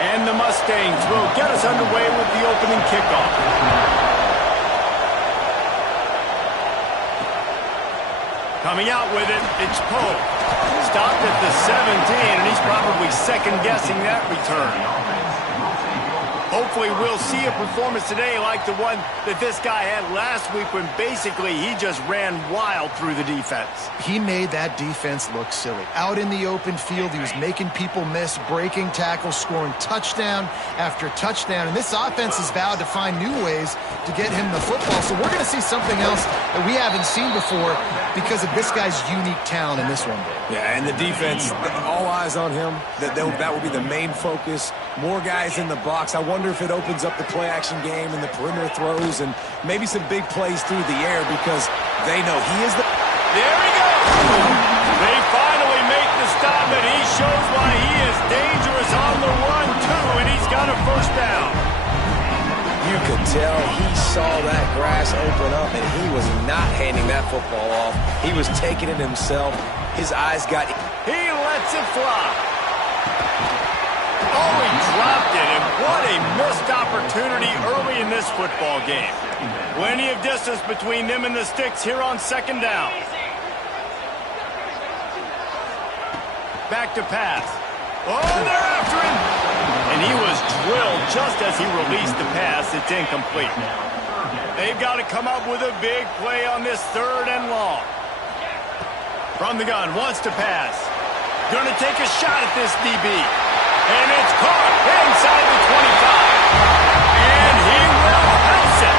And the Mustangs will get us underway with the opening kickoff. Coming out with it, it's Poe. Stopped at the 17, and he's probably second-guessing that return. Hopefully we'll see a performance today like the one that this guy had last week when basically he just ran wild through the defense. He made that defense look silly. Out in the open field, he was making people miss, breaking tackles, scoring touchdown after touchdown. And this offense has vowed to find new ways to get him the football. So we're going to see something else that we haven't seen before because of this guy's unique talent in this one. Yeah, and the defense, all eyes on him. That will be the main focus. More guys in the box. I wonder if it opens up the play-action game and the perimeter throws and maybe some big plays through the air because they know he is the... There he goes! They finally make the stop, and he shows why he is dangerous on the run, too, and he's got a first down. You could tell he saw that grass open up, and he was not handing that football off. He was taking it himself. His eyes got... He lets it fly. Oh, he dropped it, and what a missed opportunity early in this football game. Plenty of distance between them and the sticks here on second down. Back to pass. Oh, they're after him! And he was drilled just as he released the pass. It's incomplete. They've got to come up with a big play on this third and long. From the gun, wants to pass. Gonna take a shot at this DB. And it's caught inside the 25. And he will house it.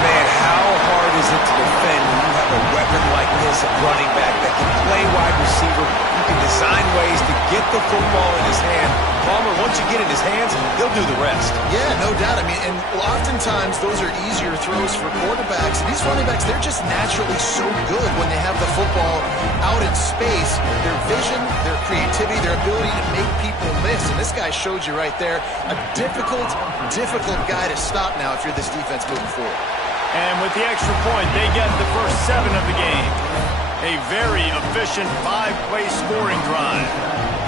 Man, how hard is it to defend when you have a weapon like this, a running back that can play wide receiver? You can design ways to get the football in his hand. Palmer, once you get it in his hands, he'll do the rest. Yeah, no doubt. I mean, and oftentimes those are easier throws for quarterbacks. These running backs, they're just naturally so good when they have the football out in space. Their vision, their creativity, their ability to make people miss. And this guy showed you right there, a difficult guy to stop now if you're this defense moving forward. And with the extra point, they get the first 7 of the game. A very efficient 5-play scoring drive.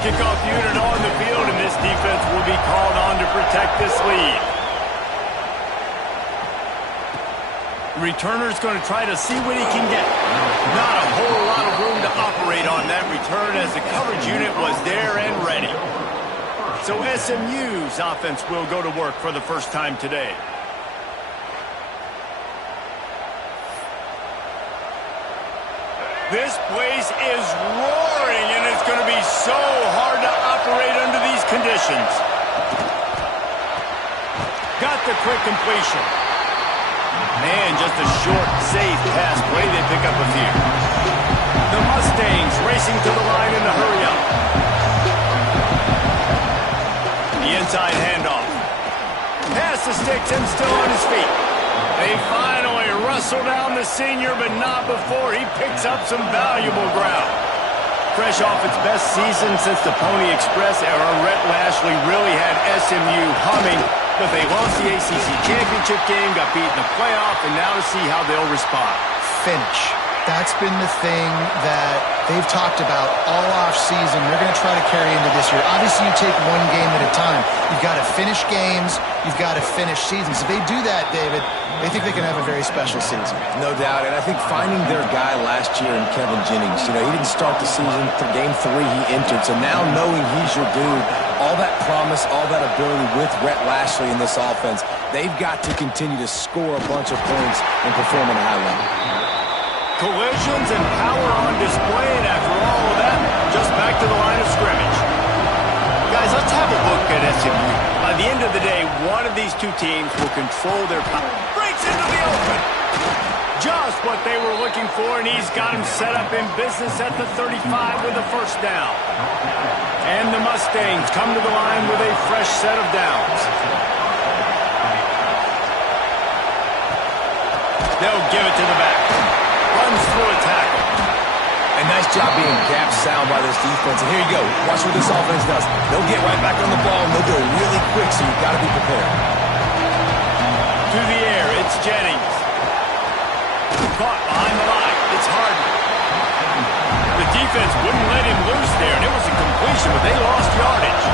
Kickoff unit on the field, and this defense will be called on to protect this lead. Returner's going to try to see what he can get. Not a whole lot of room to operate on that return as the coverage unit was there and ready. So SMU's offense will go to work for the first time today. This place is roaring, and it's going to be so hard to operate under these conditions. Got the quick completion. Man, just a short, safe pass play. They pick up a few. The Mustangs racing to the line in a hurry up. The inside handoff. Pass the sticks and still on his feet. They finally wrestle down the senior, but not before he picks up some valuable ground. Fresh off its best season since the Pony Express era, Rhett Lashley really had SMU humming, but they lost the ACC championship game, got beat in the playoff, and now to see how they'll respond. Finish. That's been the thing that they've talked about all off-season. They're going to try to carry into this year. Obviously, you take one game at a time. You've got to finish games. You've got to finish seasons. If they do that, David, they think they can have a very special season. No doubt, and I think finding their guy last year in Kevin Jennings, he didn't start the season. For Game 3, he entered. So now knowing he's your dude, all that promise, all that ability with Rhett Lashley in this offense, they've got to continue to score a bunch of points and perform at a high level. Collisions and power on display, and after all of that, just back to the line of scrimmage. Guys, let's have a look at SMU. By the end of the day, one of these two teams will control their power. Breaks into the open. Just what they were looking for, and he's got him set up in business at the 35 with a first down. And the Mustangs come to the line with a fresh set of downs. They'll give it to the back. Runs through a tackle. And nice job being gap sound by this defense. And here you go. Watch what this offense does. They'll get right back on the ball, and they'll do it really quick, so you've got to be prepared. To the air, it's Jennings. Caught behind the line. It's Harden. The defense wouldn't let him loose there, and it was a completion, but they lost yardage.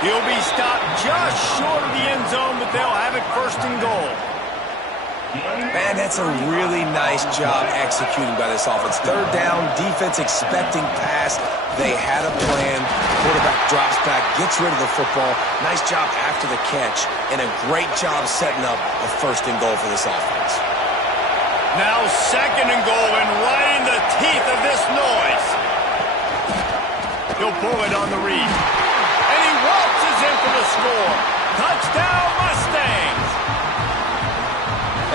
He'll be stopped just short of the end zone, but they'll have it first and goal. Man, that's a really nice job executing by this offense. Third down, defense expecting pass. They had a plan. Quarterback drops back, gets rid of the football. Nice job after the catch, and a great job setting up a first and goal for this offense. Now second and goal, and right in the teeth of this noise. He'll pull it on the read. And he waltzes in for the score. Touchdown, Mustangs!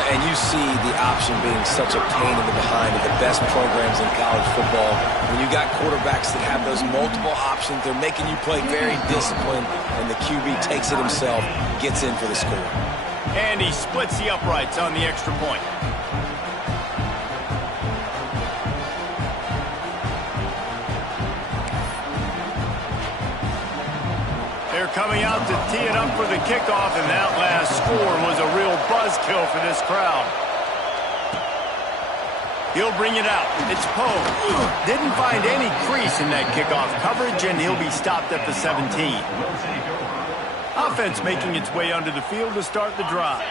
And you see the option being such a pain in the behind of the best programs in college football. When you got quarterbacks that have those multiple options, they're making you play very disciplined, and the QB takes it himself, gets in for the score. And he splits the uprights on the extra point. They're coming out to tee it up for the kickoff, and that last score was a real buzzkill for this crowd. He'll bring it out. It's Poe. Didn't find any crease in that kickoff coverage, and he'll be stopped at the 17. Offense making its way onto the field to start the drive.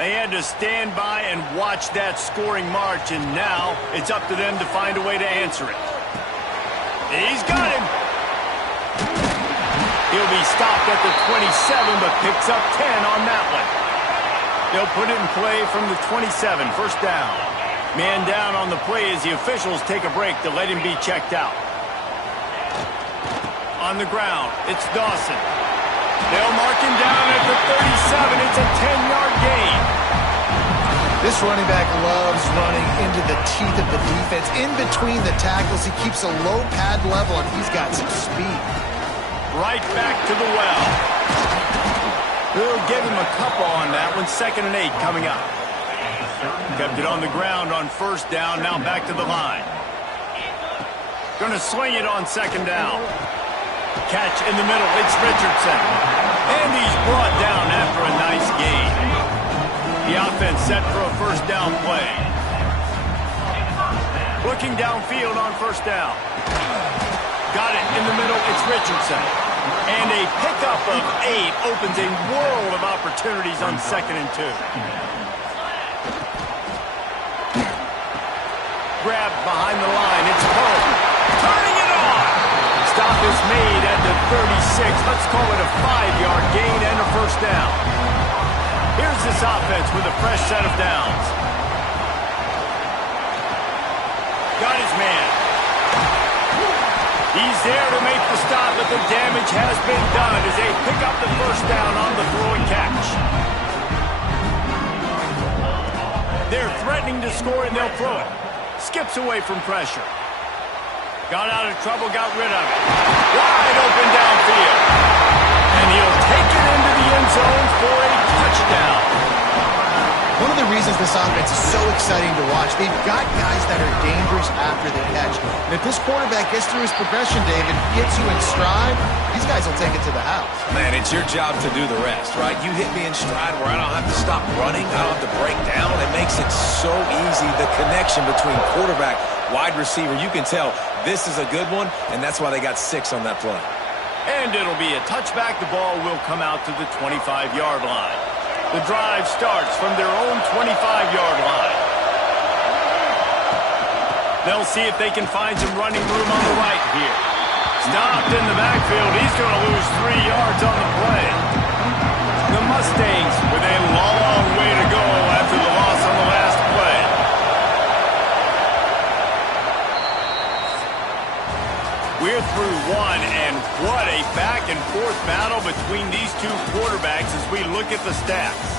They had to stand by and watch that scoring march, and now it's up to them to find a way to answer it. He's got him. He'll be stopped at the 27, but picks up 10 on that one. They'll put it in play from the 27, first down. Man down on the play as the officials take a break to let him be checked out. On the ground, it's Dawson. They'll mark him down at the 37. It's a 10-yard gain. This running back loves running into the teeth of the defense. In between the tackles, he keeps a low pad level, and he's got some speed. Right back to the well. We'll give him a couple on that one. 2nd and 8 coming up. Kept it on the ground on first down. Now back to the line. Going to swing it on 2nd down. Catch in the middle. It's Richardson. And he's brought down after a nice gain. The offense set for a first down play. Looking downfield on first down. Got it in the middle. It's Richardson. And a pickup of 8 opens a world of opportunities on 2nd and 2. Grabbed behind the line. It's Poe. Turning it on. Stop is made at the 36. Let's call it a 5-yard gain and a first down. Here's this offense with a fresh set of downs. Got his man. He's there to make the stop, but the damage has been done as they pick up the first down on the throw and catch. They're threatening to score, and they'll throw it. Skips away from pressure. Got out of trouble, got rid of it. Wide open downfield. And he'll take it into the end zone for a touchdown. One of the reasons this offense is so exciting to watch, they've got guys that are dangerous after the catch. And if this quarterback gets through his progression, David, gets you in stride, these guys will take it to the house. Man, it's your job to do the rest, right? You hit me in stride where I don't have to stop running. I don't have to break down. It makes it so easy. The connection between quarterback, wide receiver, you can tell this is a good one, and that's why they got 6 on that play. And it'll be a touchback. The ball will come out to the 25-yard line. The drive starts from their own 25-yard line. They'll see if they can find some running room on the right here. Stopped in the backfield. He's going to lose 3 yards on the play. The Mustangs with a long way to go after the loss on the last play. We're through one, and what a back-and-forth battle between these two quarterbacks as we look at the stats.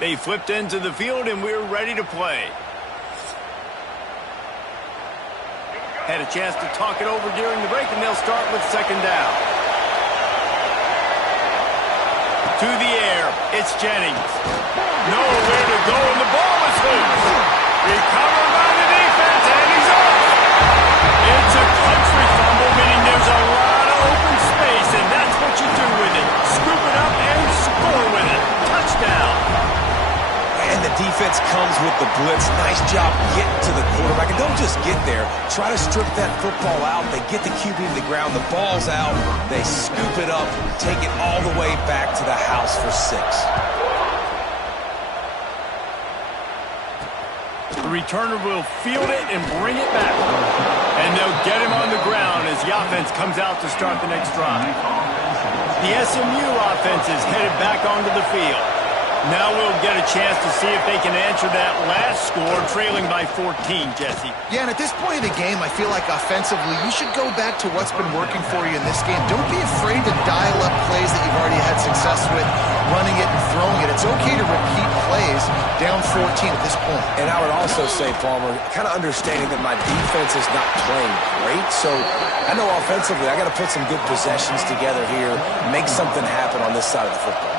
They flipped into the field, and we're ready to play. Had a chance to talk it over during the break, and they'll start with 2nd down. To the air, it's Jennings. Nowhere to go, and the ball is loose. Recovered by the defense, and he's off. It's a country fumble, meaning there's a lot of open space, and that's what you do with it. Scoop it up and score with it. Touchdown. defense comes with the blitz. Nice job getting to the quarterback. And don't just get there. Try to strip that football out. They get the QB to the ground. The ball's out. They scoop it up, take it all the way back to the house for 6. The returner will field it and bring it back. And they'll get him on the ground as the offense comes out to start the next drive. The SMU offense is headed back onto the field. Now we'll get a chance to see if they can answer that last score, trailing by 14, Jesse. Yeah, and at this point of the game, I feel like offensively, you should go back to what's been working for you in this game. Don't be afraid to dial up plays that you've already had success with, running it and throwing it. It's okay to repeat plays down 14 at this point. And I would also say, Palmer, kind of understanding that my defense is not playing great, so I know offensively I got to put some good possessions together here, make something happen on this side of the football.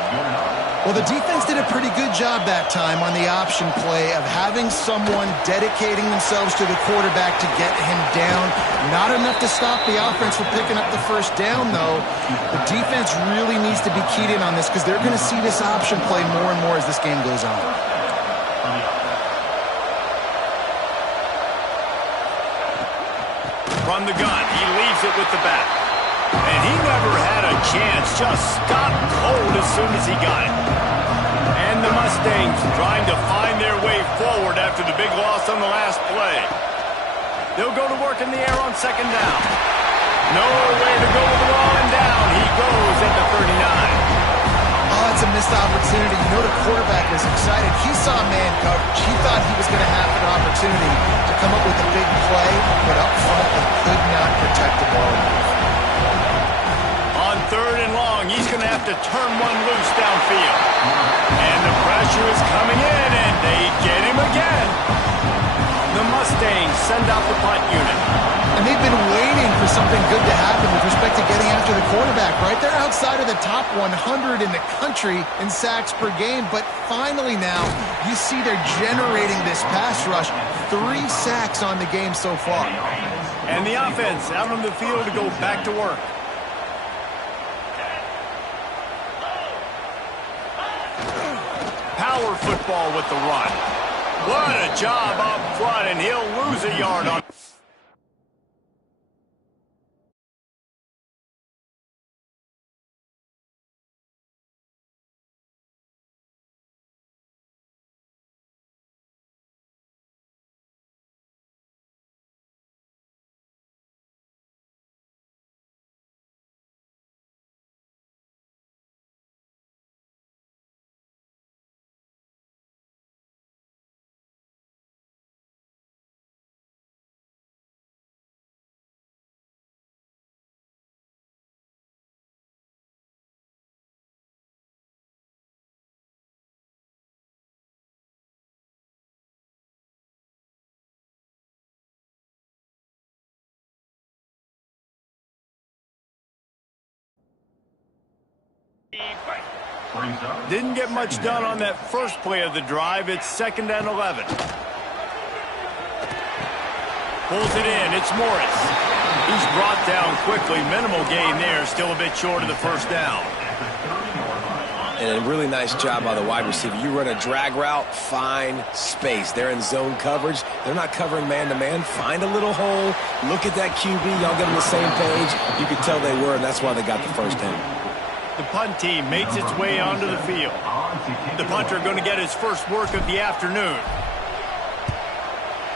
Well, the defense did a pretty good job that time on the option play of having someone dedicating themselves to the quarterback to get him down. Not enough to stop the offense from picking up the first down, though. The defense really needs to be keyed in on this because they're going to see this option play more and more as this game goes on. From the gun, he leaves it with the back. And he never had a chance, just stopped cold as soon as he got it. And the Mustangs trying to find their way forward after the big loss on the last play. They'll go to work in the air on second down. Nowhere to go with the ball and down. He goes at the 39. Oh, it's a missed opportunity. You know the quarterback was excited. He saw man coverage. He thought he was going to have an opportunity to come up with a big play, but up front he could not protect the ball. On third and long, he's going to have to turn one loose downfield. And the pressure is coming in, and they get him again. The Mustangs send out the punt unit. And they've been waiting for something good to happen with respect to getting after the quarterback, right? They're outside of the top 100 in the country in sacks per game, but finally now you see they're generating this pass rush. 3 sacks on the game so far. And the offense out on the field to go back to work. Power football with the run. What a job up front, and he'll lose a yard on. Didn't get much done on that first play of the drive. It's 2nd and 11. Pulls it in. It's Morris. He's brought down quickly. Minimal gain there. Still a bit short of the first down. And a really nice job by the wide receiver. You run a drag route, find space. They're in zone coverage. They're not covering man-to-man. Find a little hole. Look at that QB. Y'all get on the same page. You could tell they were, and that's why they got the first down. The punt team makes its way onto the field. The punter going to get his first work of the afternoon.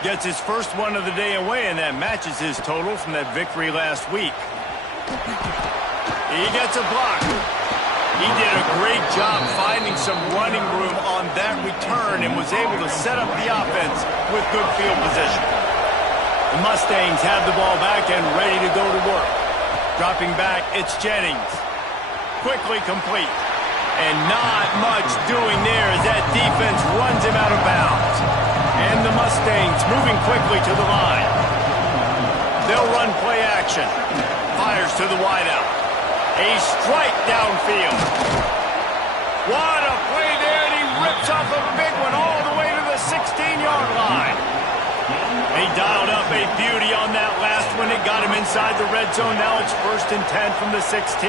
Gets his first one of the day away, and that matches his total from that victory last week. He gets a block. He did a great job finding some running room on that return and was able to set up the offense with good field position. The Mustangs have the ball back and ready to go to work. Dropping back, it's Jennings. Quickly complete. And not much doing there as that defense runs him out of bounds. And the Mustangs moving quickly to the line. They'll run play action. Fires to the wideout. A strike downfield. What a play there, and he rips off a big one all the way to the 16-yard line. He dialed up a beauty on that last one. It got him inside the red zone. Now it's 1st and 10 from the 16.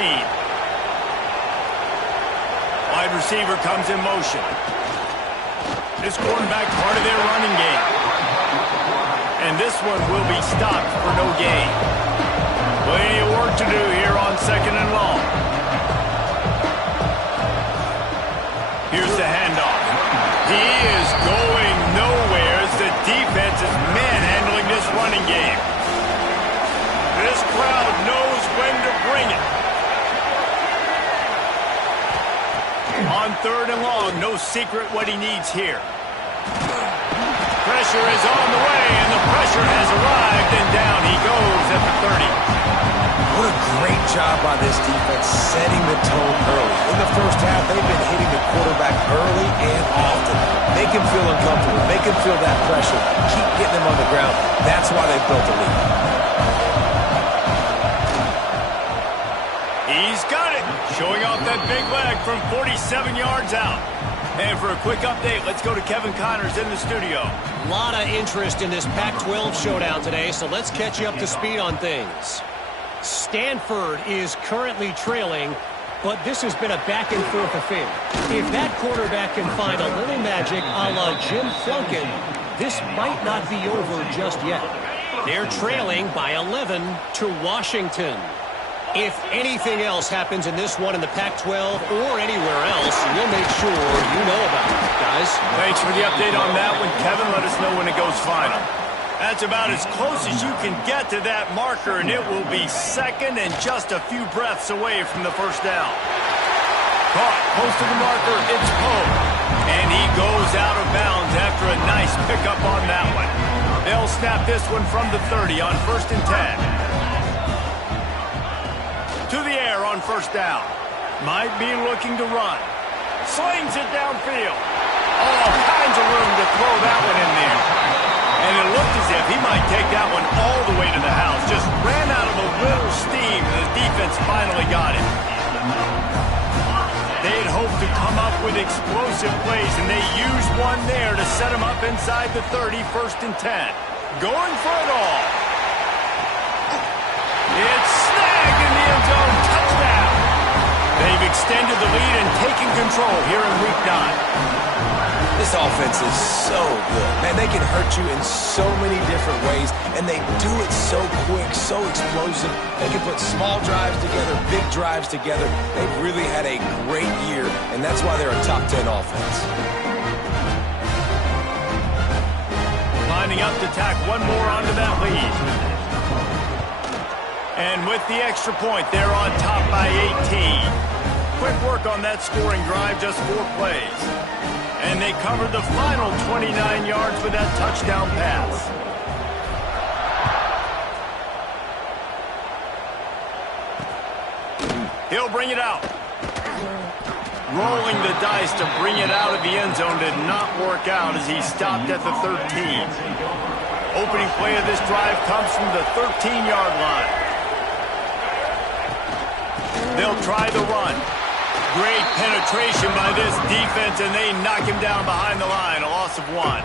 Wide receiver comes in motion. This quarterback part of their running game. And this one will be stopped for no gain. Plenty of work to do here on 2nd and long. Here's the handoff. He is going nowhere as the defense is manhandling this running game. This crowd knows when to bring it. On 3rd and long, no secret what he needs here. Pressure is on the way, and the pressure has arrived, and down he goes at the 30. What a great job by this defense setting the tone early. In the first half, they've been hitting the quarterback early and often. Make him feel uncomfortable. Make him feel that pressure. Keep getting him on the ground. That's why they've built a lead. He's got it. Showing off that big leg from 47 yards out. And for a quick update, let's go to Kevin Connors in the studio. A lot of interest in this Pac-12 showdown today, so let's catch you up to speed on things. Stanford is currently trailing, but this has been a back-and-forth affair. If that quarterback can find a little magic a la Jim Flunken, this might not be over just yet. They're trailing by 11 to Washington. If anything else happens in this one in the Pac-12 or anywhere else, we'll make sure you know about it, guys. Thanks for the update on that one, Kevin. Let us know when it goes final. That's about as close as you can get to that marker, and it will be 2nd and just a few breaths away from the first down. Caught close to the marker, it's Poe. And he goes out of bounds after a nice pickup on that one. They'll snap this one from the 30 on 1st and 10. To the air on 1st down. Might be looking to run. Slings it downfield. All kinds of room to throw that one in there. And it looked as if he might take that one all the way to the house. Just ran out of a little steam, and the defense finally got it. They had hoped to come up with explosive plays, and they used one there to set them up inside the 30, 1st and 10. Going for it all. It's snagged in the end zone. Touchdown. They've extended the lead and taken control here in Week 9. This offense is so good. Man, they can hurt you in so many different ways, and they do it so quick, so explosive. They can put small drives together, big drives together. They've really had a great year, and that's why they're a top 10 offense. Lining up to tack one more onto that lead. And with the extra point, they're on top by 18. Quick work on that scoring drive, just 4 plays. And they covered the final 29 yards with that touchdown pass. He'll bring it out. Rolling the dice to bring it out of the end zone did not work out as he stopped at the 13. Opening play of this drive comes from the 13-yard line. They'll try the run. Great penetration by this defense, and they knock him down behind the line. A loss of 1. I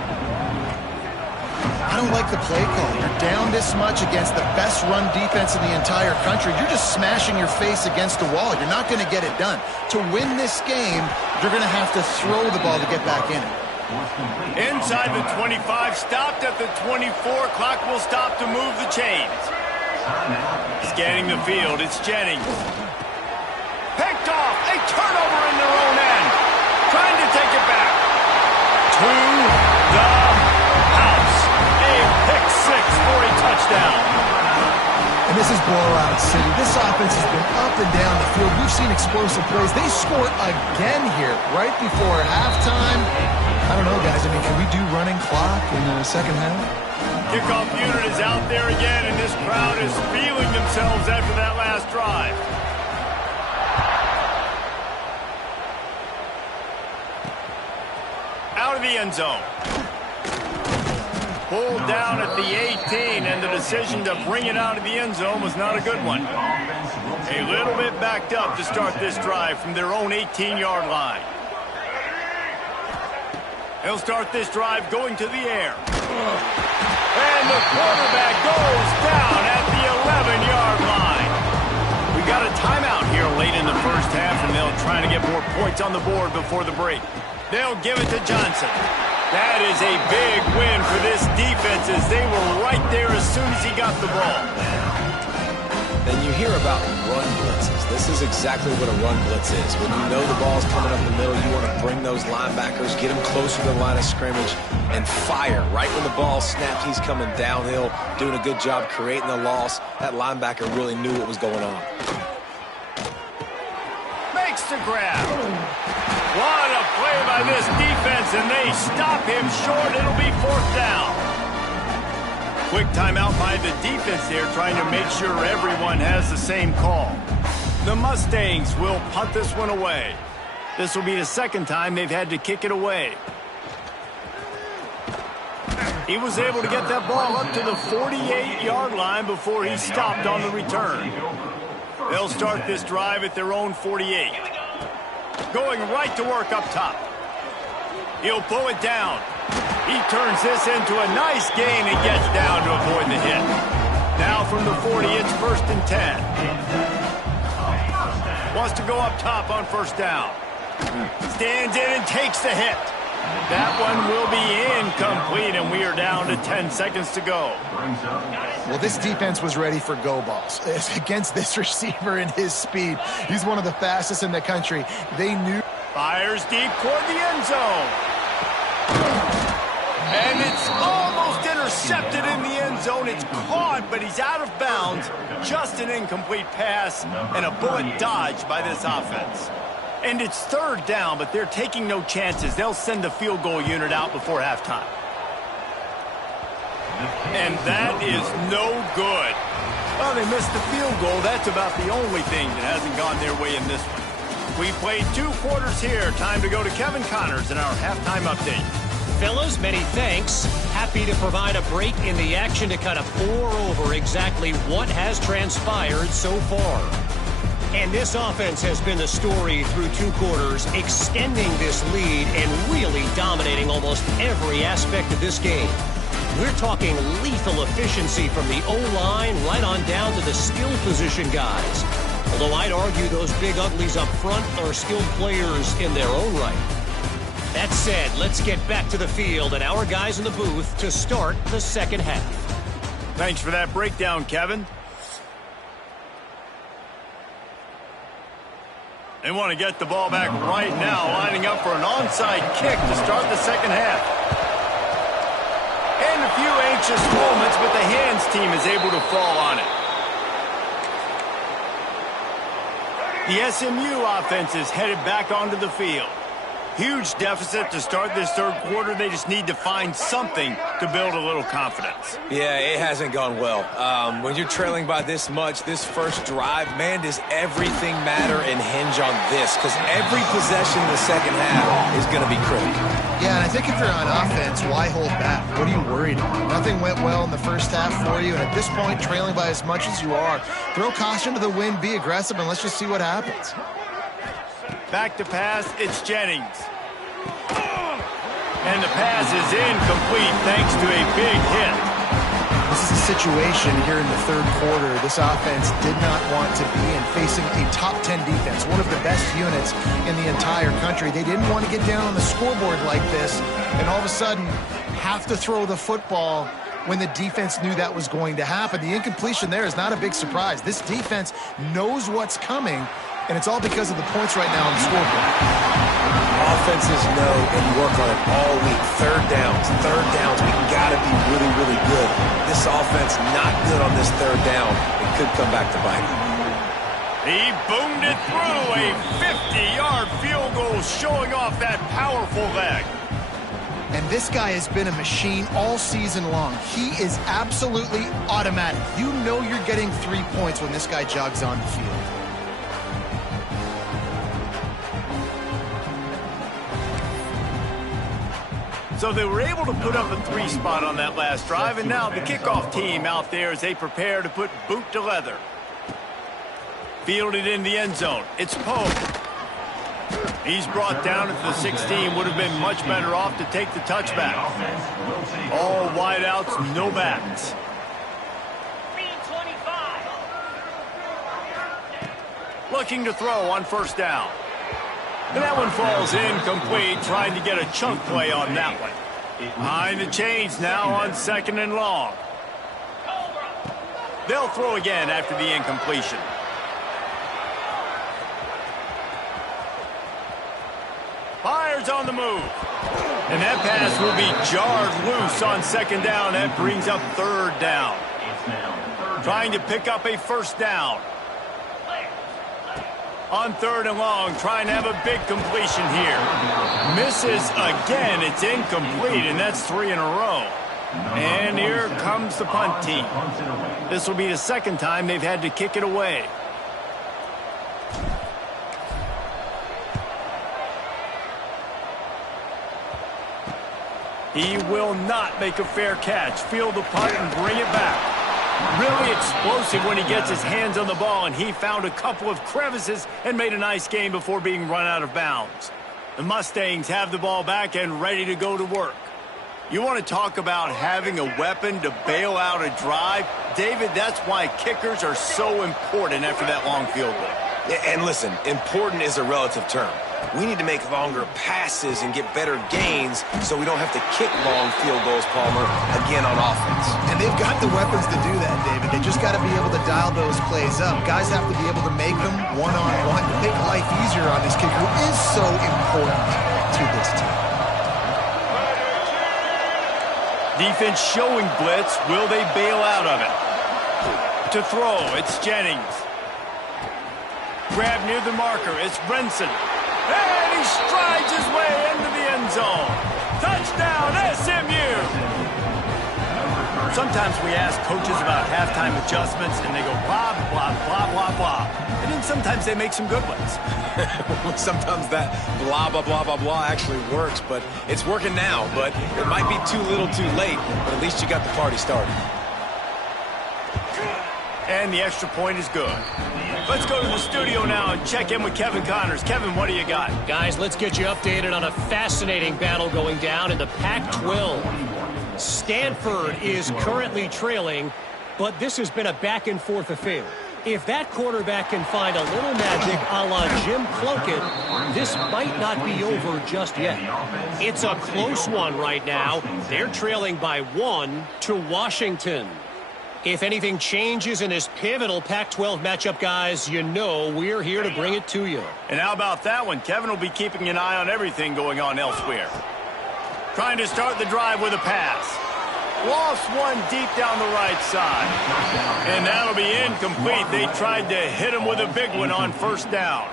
don't like the play call. You're down this much against the best run defense in the entire country. You're just smashing your face against the wall. You're not going to get it done. To win this game, you're going to have to throw the ball to get back in it. Inside the 25, stopped at the 24. Clock will stop to move the chains. Scanning the field, it's Jennings. Picked off, a turnover in their own end. Trying to take it back. To the house. A pick 6 for a touchdown. And this is blowout city. This offense has been up and down the field. We've seen explosive plays. They score again here right before halftime. I don't know, guys. I mean, can we do running clock in the second half? Kickoff unit is out there again, and this crowd is feeling themselves after that last drive. Out of the end zone. Pulled down at the 18, and the decision to bring it out of the end zone was not a good one. A little bit backed up to start this drive from their own 18-yard line. They'll start this drive going to the air. And the quarterback goes down at the 11-yard line. We got a timeout here late in the first half, and they'll try to get more points on the board before the break. They'll give it to Johnson. That is a big win for this defense as they were right there as soon as he got the ball. Then you hear about run blitzes. This is exactly what a run blitz is. When you know the ball's coming up the middle, you want to bring those linebackers, get them closer to the line of scrimmage, and fire. Right when the ball snapped, he's coming downhill, doing a good job creating the loss. That linebacker really knew what was going on. Makes the grab. What a play by this defense, and they stop him short. It'll be 4th down. Quick timeout by the defense there, trying to make sure everyone has the same call. The Mustangs will punt this one away. This will be the second time they've had to kick it away. He was able to get that ball up to the 48-yard line before he stopped on the return. They'll start this drive at their own 48. Going right to work up top. He'll pull it down. He turns this into a nice gain and gets down to avoid the hit. Now from the 40, it's 1st and 10. Wants to go up top on 1st down. Stands in and takes the hit. That one will be incomplete, and we are down to 10 seconds to go. Well, this defense was ready for go balls. Against this receiver and his speed, he's one of the fastest in the country. They knew. Fires deep toward the end zone. And it's almost intercepted in the end zone. It's caught, but he's out of bounds. Just an incomplete pass and a bullet dodged by this offense. And it's 3rd down, but they're taking no chances. They'll send the field goal unit out before halftime. And that is no good. Well, they missed the field goal. That's about the only thing that hasn't gone their way in this one. We played 2 quarters here. Time to go to Kevin Connors in our halftime update. Fellas, many thanks. Happy to provide a break in the action to kind of pour over exactly what has transpired so far. And this offense has been the story through 2 quarters, extending this lead and really dominating almost every aspect of this game. We're talking lethal efficiency from the O-line right on down to the skill position guys. Although I'd argue those big uglies up front are skilled players in their own right. That said, let's get back to the field and our guys in the booth to start the second half. Thanks for that breakdown, Kevin. They want to get the ball back right now, lining up for an onside kick to start the second half. And a few anxious moments, but the hands team is able to fall on it. The SMU offense is headed back onto the field. Huge deficit to start this 3rd quarter. They just need to find something to build a little confidence. Yeah, it hasn't gone well. When you're trailing by this much, this first drive, man, does everything matter and hinge on this? Because every possession in the second half is going to be critical. Yeah, and I think if you're on offense, why hold back? What are you worried about? Nothing went well in the first half for you, and at this point, trailing by as much as you are, throw caution to the wind, be aggressive, and let's just see what happens. Back to pass, it's Jennings. And the pass is incomplete thanks to a big hit. This is a situation here in the 3rd quarter this offense did not want to be in, facing a top 10 defense, one of the best units in the entire country. They didn't want to get down on the scoreboard like this and all of a sudden have to throw the football when the defense knew that was going to happen. The incompletion there is not a big surprise. This defense knows what's coming, and it's all because of the points right now on the scoreboard. Offenses know and work on it all week. 3rd downs. We got to be really, really good. This offense not good on this 3rd down. It could come back to bite him. He boomed it through a 50-yard field goal, showing off that powerful leg. And this guy has been a machine all season long. He is absolutely automatic. You know you're getting 3 points when this guy jogs on the field. So they were able to put up a 3 spot on that last drive, and now the kickoff team out there as they prepare to put boot to leather. Fielded in the end zone. It's Poe. He's brought down at the 16. Would have been much better off to take the touchback. All wideouts, no backs. Looking to throw on 1st down. And that one falls incomplete, trying to get a chunk play on that one. Behind the chains now on 2nd and long. They'll throw again after the incompletion. Fires on the move. And that pass will be jarred loose on 2nd down. That brings up 3rd down. Trying to pick up a 1st down. On 3rd and long, trying to have a big completion here. Misses again. It's incomplete, and that's 3 in a row. And here comes the punt team. This will be the 2nd time they've had to kick it away. He will not make a fair catch. Field the punt and bring it back. Really explosive when he gets his hands on the ball, and he found a couple of crevices and made a nice game before being run out of bounds. The Mustangs have the ball back and ready to go to work. You want to talk about having a weapon to bail out a drive? David, that's why kickers are so important after that long field goal. And listen, important is a relative term. We need to make longer passes and get better gains so we don't have to kick long field goals, Palmer, again on offense. And they've got the weapons to do that, David. They just got to be able to dial those plays up. Guys have to be able to make them one-on-one to make life easier on this kicker, who is so important to this team. Defense showing blitz. Will they bail out of it? To throw, it's Jennings. Grab near the marker, it's Brinson. And he strides his way into the end zone. Touchdown, SMU! Sometimes we ask coaches about halftime adjustments, and they go blah, blah, blah, blah, blah. And then sometimes they make some good ones. Sometimes that blah, blah, blah, blah, blah actually works, but it's working now. But it might be too little too late, but at least you got the party started. And the extra point is good. Let's go to the studio now and check in with Kevin Connors. Kevin, what do you got? Guys, let's get you updated on a fascinating battle going down in the Pac-12. Stanford is currently trailing, but this has been a back-and-forth affair. If that quarterback can find a little magic a la Jim Plunkett, this might not be over just yet. It's a close one right now. They're trailing by 1 to Washington. If anything changes in this pivotal Pac-12 matchup, guys, you know we're here to bring it to you. And how about that one? Kevin will be keeping an eye on everything going on elsewhere. Trying to start the drive with a pass. Lost one deep down the right side. And that'll be incomplete. They tried to hit him with a big one on 1st down.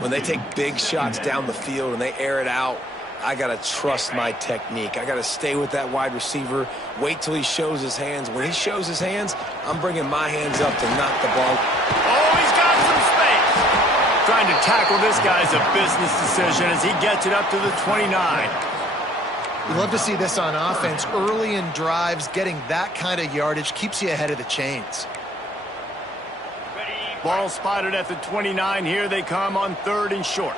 When they take big shots down the field and they air it out, I got to trust my technique. I got to stay with that wide receiver, wait till he shows his hands. When he shows his hands, I'm bringing my hands up to knock the ball. Oh, he's got some space. Trying to tackle this guy's a business decision as he gets it up to the 29. You love to see this on offense. Early in drives, getting that kind of yardage keeps you ahead of the chains. Ball spotted at the 29. Here they come on 3rd and short.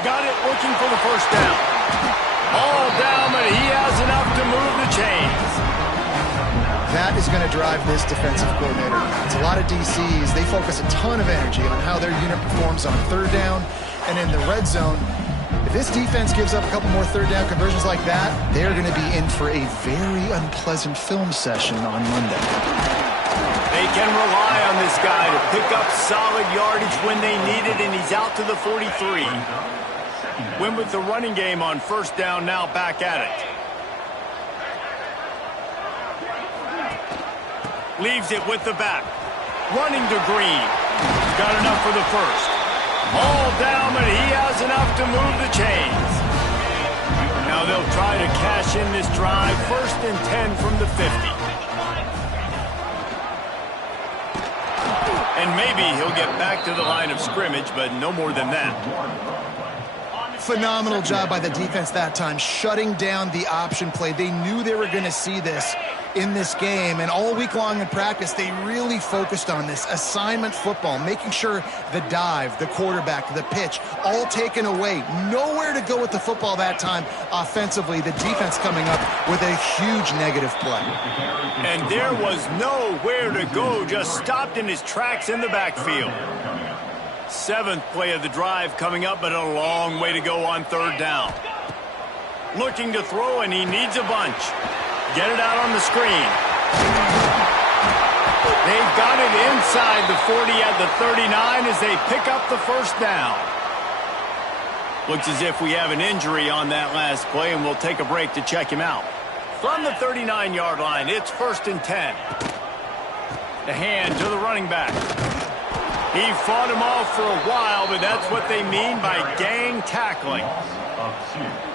Got it, looking for the 1st down. All down, but he has enough to move the chains. That is going to drive this defensive coordinator. It's a lot of DCs. They focus a ton of energy on how their unit performs on 3rd down and in the red zone. If this defense gives up a couple more 3rd down conversions like that, they're going to be in for a very unpleasant film session on Monday. They can rely on this guy to pick up solid yardage when they need it, and he's out to the 43. Win with the running game on 1st down, now back at it. Leaves it with the back. Running to Green. Got enough for the 1st. All down, but he has enough to move the chains. Now they'll try to cash in this drive. 1st and 10 from the 50. And maybe he'll get back to the line of scrimmage, but no more than that. Phenomenal job by the defense that time, shutting down the option play. They knew they were going to see this in this game, and all week long in practice, they really focused on this assignment football, making sure the dive, the quarterback, the pitch, all taken away. Nowhere to go with the football that time offensively. The defense coming up with a huge negative play. And there was nowhere to go, just stopped in his tracks in the backfield. 7th play of the drive coming up, but a long way to go on 3rd down. Looking to throw, and he needs a bunch. Get it out on the screen. They've got it inside the 40 at the 39 as they pick up the 1st down. Looks as if we have an injury on that last play, and we'll take a break to check him out. From the 39-yard line, it's 1st and 10. The hand to the running back. He fought him off for a while, but that's what they mean by gang tackling.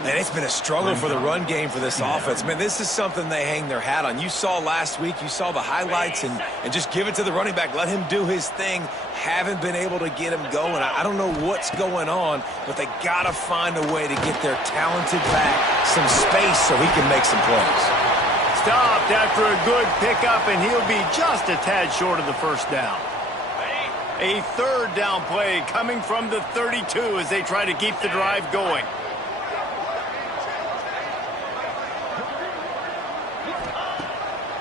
Man, it's been a struggle for the run game for this offense. Man, this is something they hang their hat on. You saw last week, you saw the highlights, and just give it to the running back. Let him do his thing. Haven't been able to get him going. I don't know what's going on, but they got to find a way to get their talented back some space so he can make some plays. Stopped after a good pickup, and he'll be just a tad short of the 1st down. A 3rd down play coming from the 32 as they try to keep the drive going.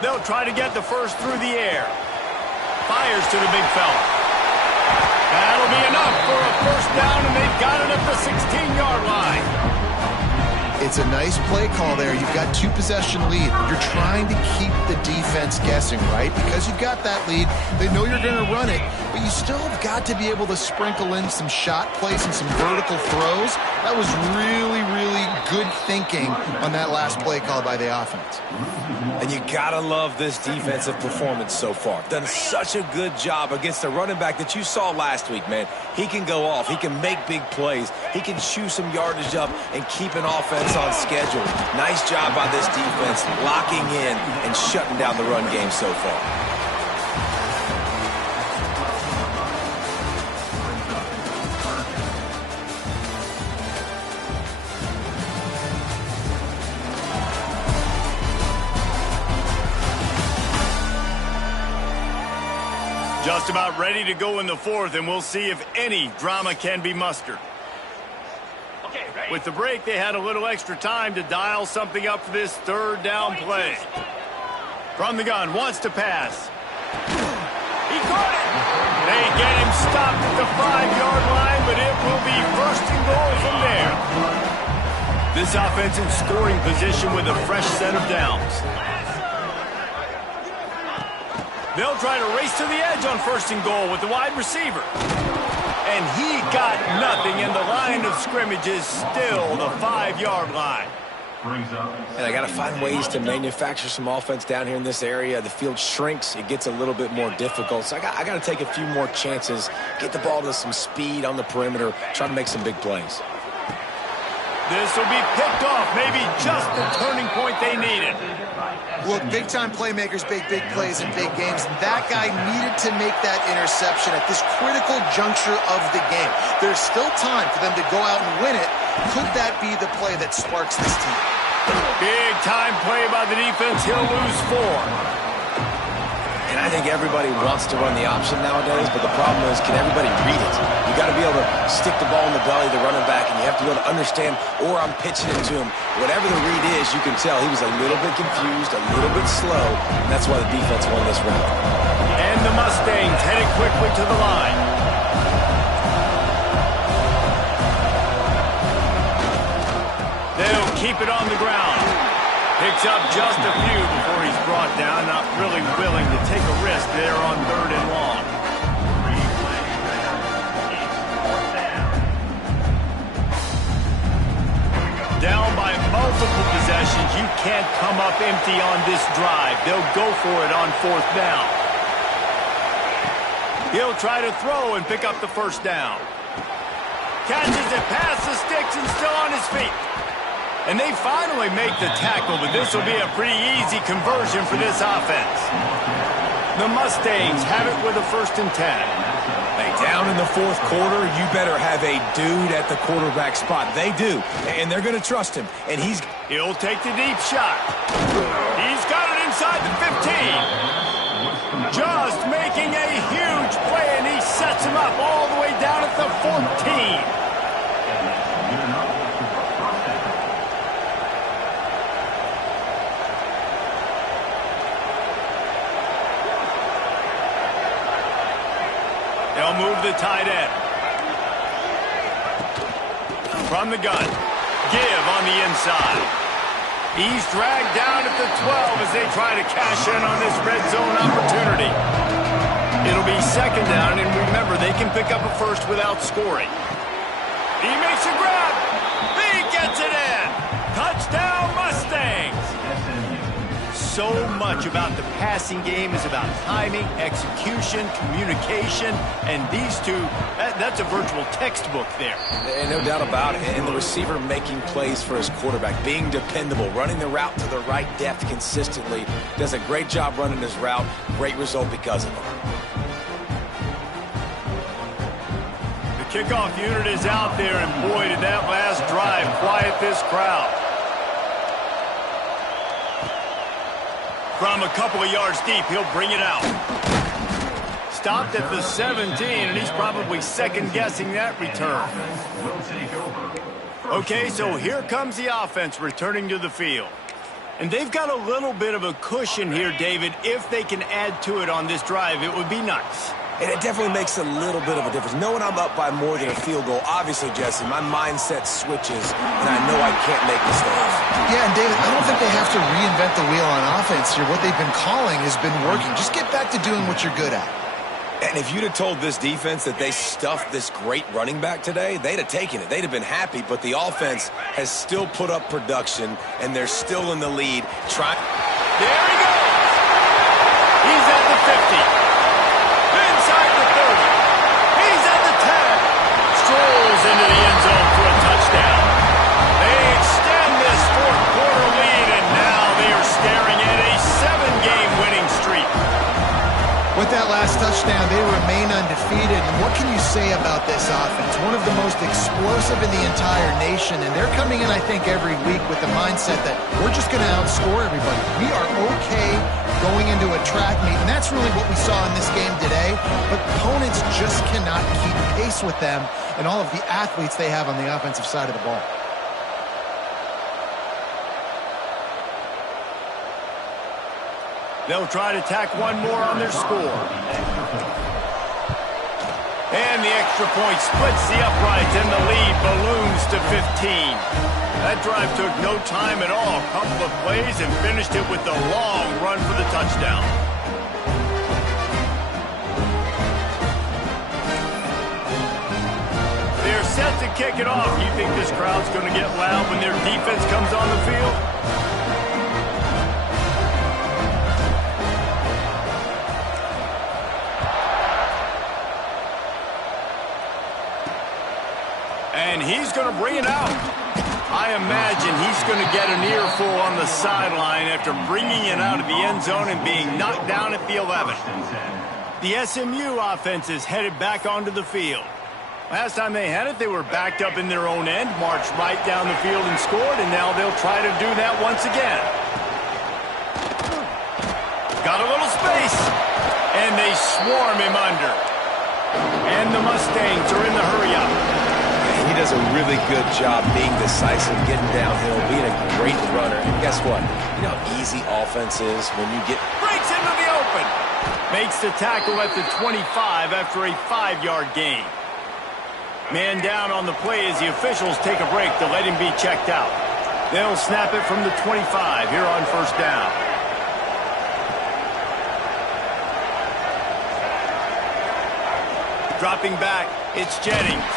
They'll try to get the 1st through the air. Fires to the big fella. That'll be enough for a 1st down, and they've got it at the 16-yard line. It's a nice play call there. You've got 2-possession lead. You're trying to keep the defense guessing, right? Because you've got that lead, they know you're going to run it, but you still have got to be able to sprinkle in some shot plays and some vertical throws. That was really, really good thinking on that last play call by the offense. And you gotta love this defensive performance so far. Done such a good job against the running back that you saw last week, man. He can go off. He can make big plays. He can chew some yardage up and keep an offense on schedule. Nice job by this defense locking in and shutting down the run game so far. Just about ready to go in the 4th, and we'll see if any drama can be mustered. With the break, they had a little extra time to dial something up for this 3rd down play. From the gun, wants to pass. He caught it! They get him stopped at the 5-yard line, but it will be 1st and goal from there. This offense in scoring position with a fresh set of downs. They'll try to race to the edge on 1st and goal with the wide receiver. And he got nothing, and the line of scrimmage is still the 5-yard line. And I got to find ways to manufacture some offense down here in this area. The field shrinks. It gets a little bit more difficult. So I got to take a few more chances, get the ball to some speed on the perimeter, try to make some big plays. This will be picked off, maybe just the turning point they needed. Look, big-time playmakers make big plays in big games, and that guy needed to make that interception at this critical juncture of the game. There's still time for them to go out and win it. Could that be the play that sparks this team? Big-time play by the defense. He'll lose 4. And I think everybody wants to run the option nowadays, but the problem is, can everybody read it? You got to be able to stick the ball in the belly of the running back, and you have to be able to understand, or I'm pitching it to him. Whatever the read is, you can tell he was a little bit confused, a little bit slow, and that's why the defense won this round. And the Mustangs headed quickly to the line. They'll keep it on the ground. Picks up just a few before he's brought down, not really willing to take a risk there on 3rd and long. Down by multiple possessions, you can't come up empty on this drive. They'll go for it on 4th down. He'll try to throw and pick up the 1st down. Catches it past the sticks and still on his feet. And they finally make the tackle, but this will be a pretty easy conversion for this offense. The Mustangs have it with a 1st and 10. Hey, down in the 4th quarter, you better have a dude at the quarterback spot. They do, and they're going to trust him. And he'll take the deep shot. He's got it inside the 15. Just making a huge play, and he sets him up all the way down at the 14. They'll move the tight end. From the gun. Give on the inside. He's dragged down at the 12 as they try to cash in on this red zone opportunity. It'll be second down, and remember, they can pick up a first without scoring. He makes a grab. He gets it in. Touchdown, Mustangs. So much about the passing game is about timing, execution, communication, and these two, that's a virtual textbook there. And no doubt about it. And the receiver making plays for his quarterback, being dependable, running the route to the right depth consistently. Does a great job running his route. Great result because of it. The kickoff unit is out there, and boy, did that last drive quiet this crowd. From a couple of yards deep, he'll bring it out. Stopped at the 17, and he's probably second-guessing that return. Okay, so here comes the offense returning to the field. And they've got a little bit of a cushion here, David. If they can add to it on this drive, it would be nice. And it definitely makes a little bit of a difference. Knowing I'm up by more than a field goal, obviously, Jesse, my mindset switches, and I know I can't make mistakes. Yeah, and David, I don't think they have to reinvent the wheel on offense here. What they've been calling has been working. Just get back to doing what you're good at. And if you'd have told this defense that they stuffed this great running back today, they'd have taken it. They'd have been happy, but the offense has still put up production, and they're still in the lead. There he goes! He's at the 50. Inside the 30. He's at the 10. Strolls into the end zone for a touchdown. They extend this fourth-quarter lead, and now they are staring at a 7-game winning streak. With that last touchdown, they remain undefeated. And what can you say about this offense? One of the most explosive in the entire nation, and they're coming in, I think, every week with the mindset that we're just going to outscore everybody. We are okay going into a track meet, and that's really what we saw in this game today. But opponents just cannot keep pace with them and all of the athletes they have on the offensive side of the ball. They'll try to tack one more on their score. And the extra point splits the uprights, and the lead balloons to 15. That drive took no time at all. A couple of plays and finished it with the long run for the touchdown. They're set to kick it off. You think this crowd's going to get loud when their defense comes on the field? And he's going to bring it out. I imagine he's going to get an earful on the sideline after bringing it out of the end zone and being knocked down at the 11. The SMU offense is headed back onto the field. Last time they had it, they were backed up in their own end, marched right down the field and scored, and now they'll try to do that once again. Got a little space, and they swarm him under. And the Mustangs are in the hurry-up. He does a really good job being decisive, getting downhill, being a great runner. And guess what? You know how easy offense is when you get... Breaks into the open. Makes the tackle at the 25 after a 5-yard gain. Man down on the play as the officials take a break to let him be checked out. They'll snap it from the 25 here on first down. Dropping back, it's Jennings.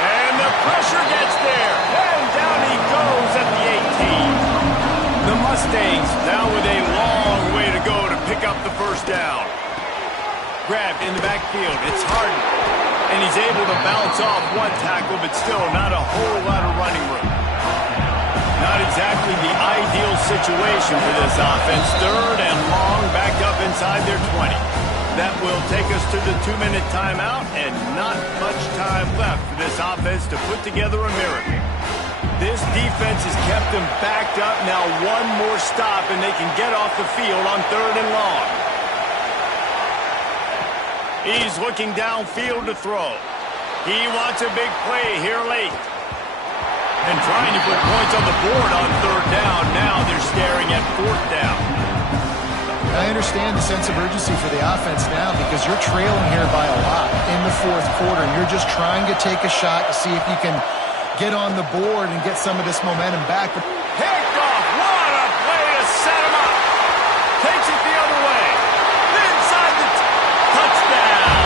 And the pressure gets there. And down he goes at the 18. The Mustangs now with a long way to go to pick up the first down. Grabbed in the backfield. It's Harden. And he's able to bounce off one tackle, but still not a whole lot of running room. Not exactly the ideal situation for this offense. Third and long, backed up inside their 20. That will take us to the 2-minute timeout, and not much time left for this offense to put together a miracle. This defense has kept them backed up. Now one more stop, and they can get off the field on third and long. He's looking downfield to throw. He wants a big play here late. And trying to put points on the board on third down. Now they're staring at fourth down. I understand the sense of urgency for the offense now because you're trailing here by a lot in the fourth quarter, and you're just trying to take a shot to see if you can get on the board and get some of this momentum back. But picked off. What a play to set him up. Takes it the other way. Inside the touchdown.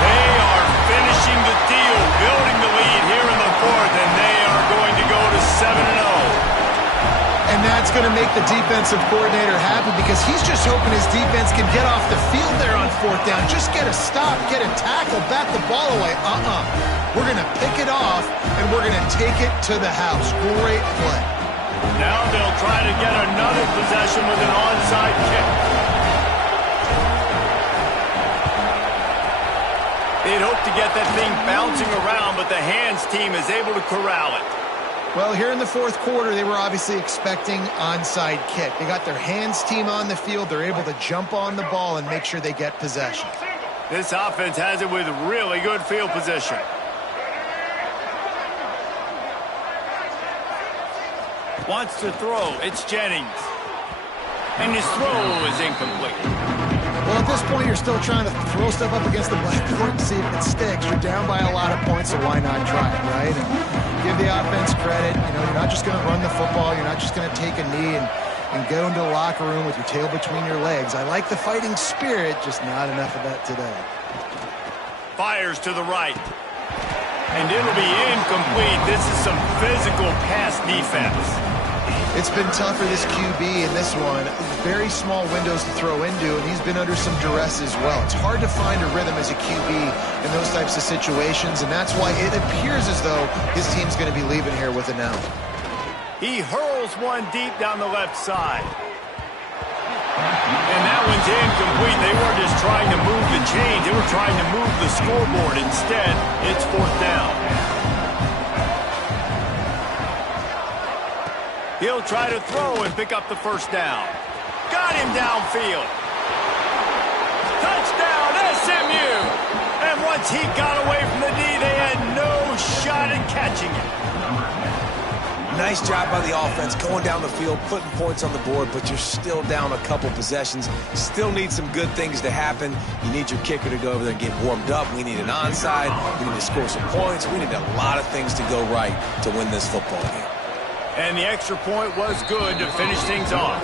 They are finishing the deal, building the lead here in the fourth, and they are going to go to 7-0. And that's going to make the defensive coordinator happy because he's just hoping his defense can get off the field there on fourth down. Just get a stop, get a tackle, bat the ball away. We're going to pick it off, and we're going to take it to the house. Great play. Now they'll try to get another possession with an onside kick. They'd hope to get that thing bouncing around, but the hands team is able to corral it. Well, here in the fourth quarter, they were obviously expecting onside kick. They got their hands team on the field. They're able to jump on the ball and make sure they get possession. This offense has it with really good field position. Wants to throw. It's Jennings. And his throw is incomplete. Well, at this point, you're still trying to throw stuff up against the blackboard and see if it sticks. You're down by a lot of points, so why not try it, right? And give the offense credit. You know, you're not just going to run the football. You're not just going to take a knee and go into the locker room with your tail between your legs. I like the fighting spirit, just not enough of that today. Fires to the right. And it'll be incomplete. This is some physical pass defense. It's been tough for this QB in this one. Very small windows to throw into, and he's been under some duress as well. It's hard to find a rhythm as a QB in those types of situations, and that's why it appears as though his team's going to be leaving here with an L. He hurls one deep down the left side. And that one's incomplete. They weren't just trying to move the chains. They were trying to move the scoreboard. Instead, it's fourth down. He'll try to throw and pick up the first down. Got him downfield. Touchdown, SMU! And once he got away from the D, they had no shot at catching it. Nice job by the offense going down the field, putting points on the board, but you're still down a couple possessions. Still need some good things to happen. You need your kicker to go over there and get warmed up. We need an onside. We need to score some points. We need a lot of things to go right to win this football game. And the extra point was good to finish things off.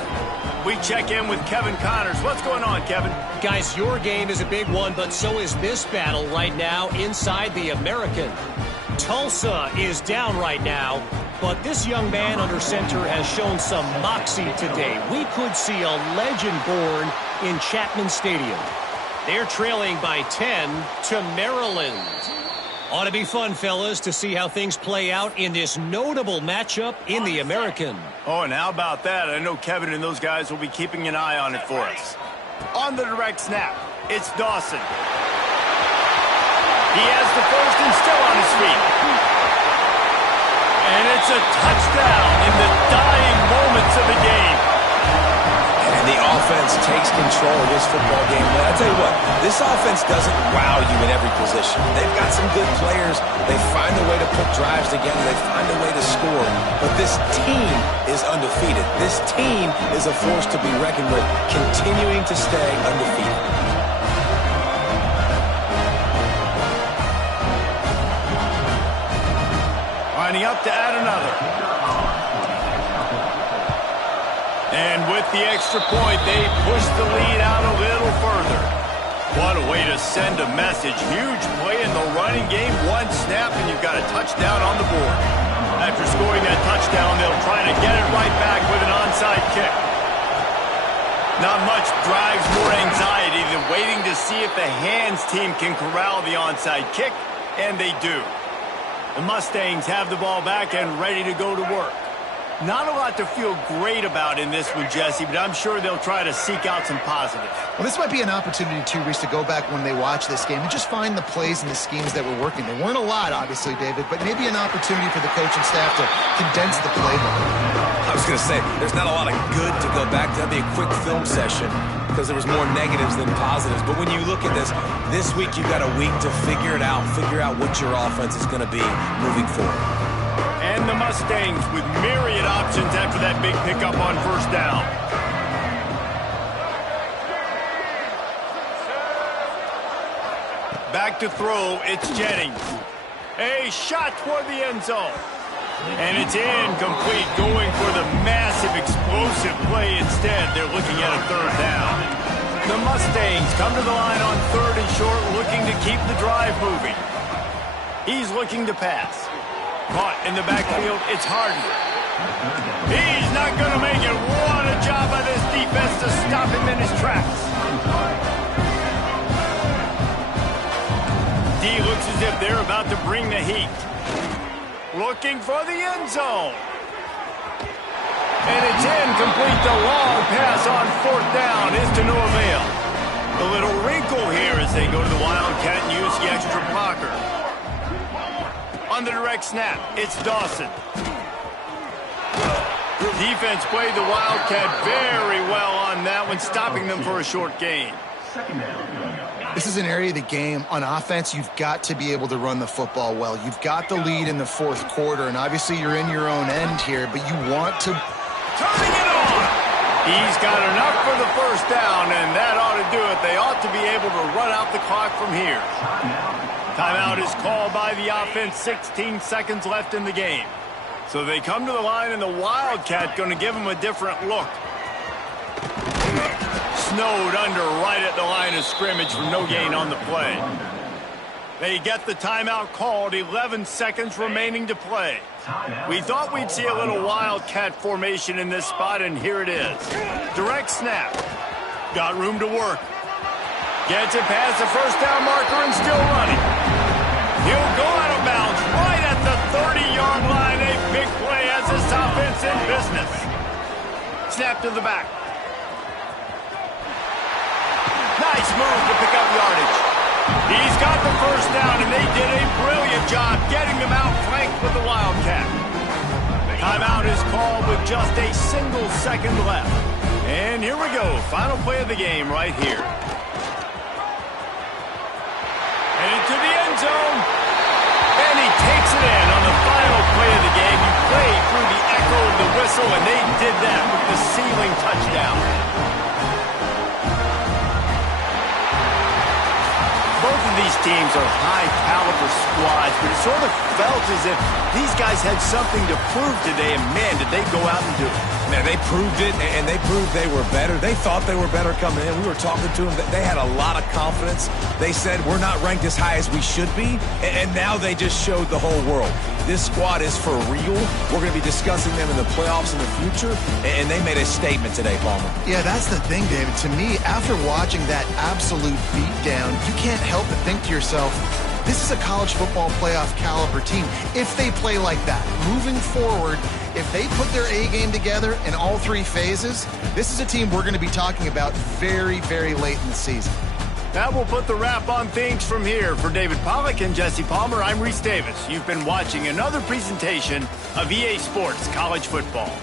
We check in with Kevin Connors. What's going on, Kevin? Guys, your game is a big one, but so is this battle right now inside the American. Tulsa is down right now, but this young man under center has shown some moxie today. We could see a legend born in Chapman Stadium. They're trailing by 10 to Maryland. Ought to be fun, fellas, to see how things play out in this notable matchup in the American. Oh, and how about that? I know Kevin and those guys will be keeping an eye on it for us. On the direct snap, it's Dawson. He has the first and still on his feet. And it's a touchdown in the dying moments of the game. And the offense takes control of this football game. But I tell you what, this offense doesn't wow you in every position. They've got some good players. They find a way to put drives together. They find a way to score. But this team is undefeated. This team is a force to be reckoned with, continuing to stay undefeated. Lining up to add another. And with the extra point, they push the lead out a little further. What a way to send a message. Huge play in the running game. One snap, and you've got a touchdown on the board. After scoring that touchdown, they'll try to get it right back with an onside kick. Not much drives more anxiety than waiting to see if the hands team can corral the onside kick, and they do. The Mustangs have the ball back and ready to go to work. Not a lot to feel great about in this one, Jesse, but I'm sure they'll try to seek out some positives. Well, this might be an opportunity, too, Reese, to go back when they watch this game and just find the plays and the schemes that were working. There weren't a lot, obviously, David, but maybe an opportunity for the coaching staff to condense the playbook. I was going to say, there's not a lot of good to go back to. That'd be a quick film session because there was more negatives than positives. But when you look at this week you've got a week to figure it out, figure out what your offense is going to be moving forward. And the Mustangs with myriad options after that big pickup on first down. Back to throw, it's Jennings. A shot toward the end zone. And it's incomplete, going for the massive explosive play instead. They're looking at a third down. The Mustangs come to the line on third and short, looking to keep the drive moving. He's looking to pass. Caught in the backfield, it's Harden. He's not going to make it. What a job by this defense to stop him in his tracks. D looks as if they're about to bring the heat. Looking for the end zone. And it's incomplete. The long pass on fourth down is to no avail. A little wrinkle here as they go to the Wildcat and use the extra blocker. On the direct snap, it's Dawson. Defense played the Wildcat very well on that one, stopping them for a short gain. This is an area of the game on offense you've got to be able to run the football well. You've got the lead in the fourth quarter, and obviously you're in your own end here, but you want to... Turning it on! He's got enough for the first down, and that ought to do it. They ought to be able to run out the clock from here. Timeout is called by the offense, 16 seconds left in the game. So they come to the line, and the Wildcat going to give them a different look. Snowed under right at the line of scrimmage for no gain on the play. They get the timeout called, 11 seconds remaining to play. We thought we'd see a little Wildcat formation in this spot, and here it is. Direct snap. Got room to work. Gets it past the first down marker and still running. He'll go out of bounds right at the 30-yard line. A big play as this offense in business. Snap to the back. Nice move to pick up yardage. He's got the first down, and they did a brilliant job getting them out flanked with the Wildcat. Timeout is called with just a single second left. And here we go. Final play of the game right here. And into the end zone. And he takes it in on the final play of the game. He played through the echo of the whistle, and they did that with the ceiling touchdown. Both of these teams are high-caliber squads, but it sort of felt as if these guys had something to prove today, and man, did they go out and do it. Man, they proved it, and they proved they were better. They thought they were better coming in. We were talking to them. They had a lot of confidence. They said, we're not ranked as high as we should be, and now they just showed the whole world. This squad is for real. We're going to be discussing them in the playoffs in the future, and they made a statement today, Palmer. Yeah, that's the thing, David. To me, after watching that absolute beatdown, you can't help but think to yourself, this is a college football playoff caliber team. If they play like that, moving forward, if they put their A game together in all three phases, this is a team we're going to be talking about very, very late in the season. That will put the wrap on things from here. For David Pollack and Jesse Palmer, I'm Reese Davis. You've been watching another presentation of EA Sports College Football.